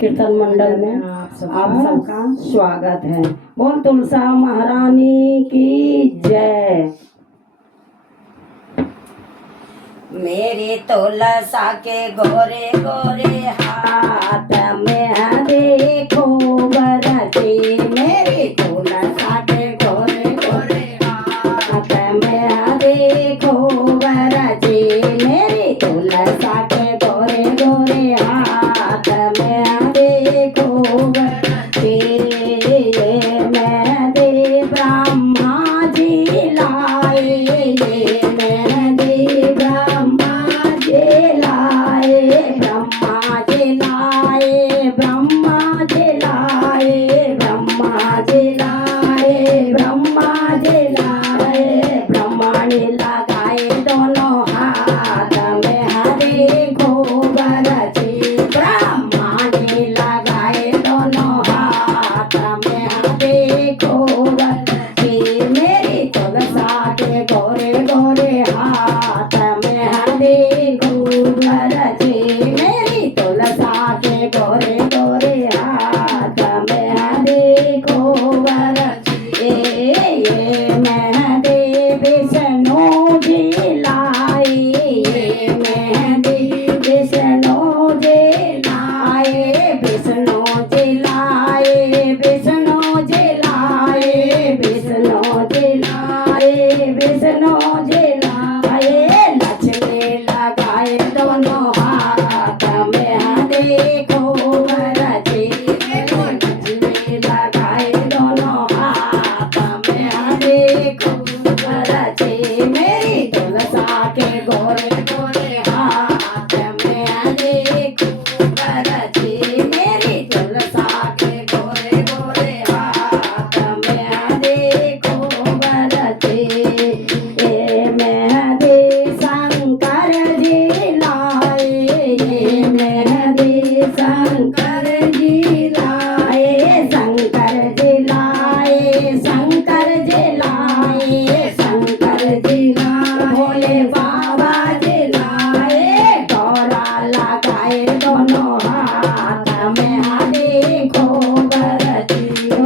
कीर्तन मंडल में आप सबका स्वागत है। बोल तुलसा महारानी की जय। मेरी तुलसा के गोरे गोरे हाथ में देखो बरसी, मेरी तुलसा के गोरे गोरे हाथ में देखो बरसी, मेरी तुलसा के गोरे गोरे हाथ में देखो बरसी। मैं दे ब्रह्मा जी लाए, मैं दे ब्रह्मा जी लाए, ब्रह्मा जी लाए, ब्रह्मा जी लाए, ब्रह्मा जी लाए, ब्रह्मा जी लाए, ब्रह्मा ने लगाए दोनों हाथ में देखो बरसी, ब्रह्मा ने लगाए दोनों हाथ में देखो बरसी, मेरी तुलसा के गोरे गोरे हाथ में देखो बरसी, मेरी तुलसा के गोरे गोरे हाथ में देखो बरसी। मैं दे विष्णु जी लाए, मैं दे विष्णु जी लाए, विष्णु जी लाए, विष्णु जी लाए, विष्णु जी लाए, विष्णु जी लाए, लक्ष्मी लगाए दोनों हाथ में देखो बरसी, लक्ष्मी लगाए दोनों हाथ में देखो बरसी, मेरी तुलसा के गोरे गोरे हाथ में देखो बरसी, मेरी तुलसा के गोरे गोरे हाथ में देखो बरसी। मैं दे शंकर जी लाए, मैं दे शंकर जी लाए, शंकर जी लाए, शंकर जी लाए, शंकर जी लाए, भोले बाबा जी लाए, गौरा लगाए दोनों हाथ में देखो बरसी, ओ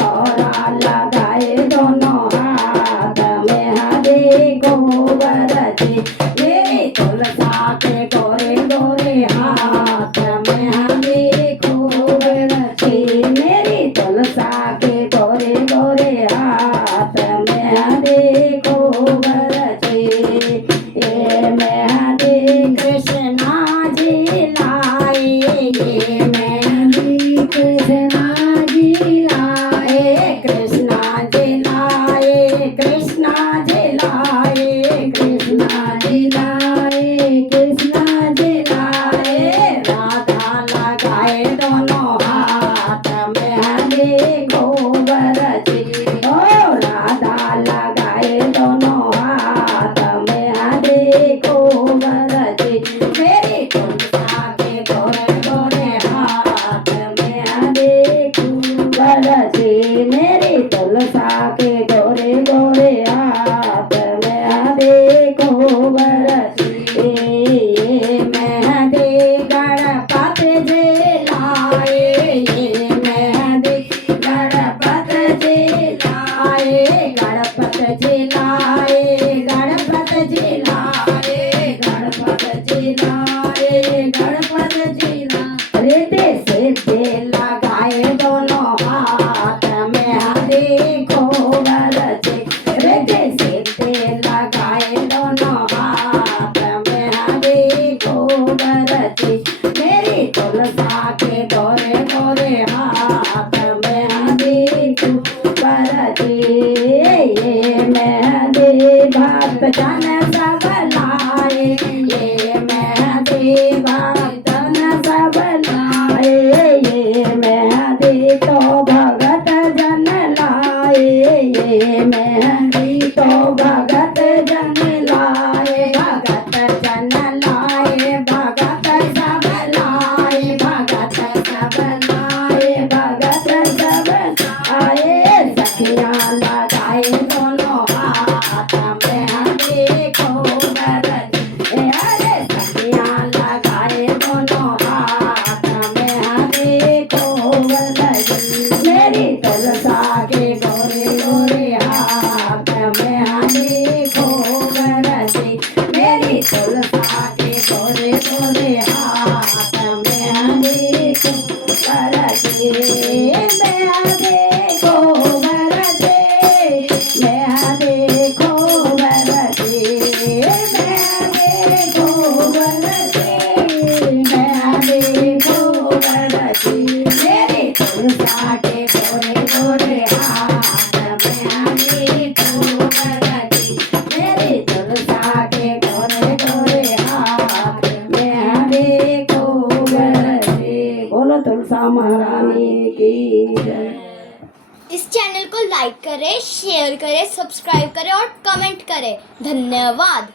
गौरा लगाए दोनों हाथ में देखो बरसी, मेरी तुलसा के गोरे गोरे हाथ में देखो बरसी, मेरी तुलसा के गोरे गोरे हाथ में देखो बरसी। मैं दे कृष्णा जी लाए, लाइक करें, शेयर करें, सब्सक्राइब करें और कमेंट करें। धन्यवाद।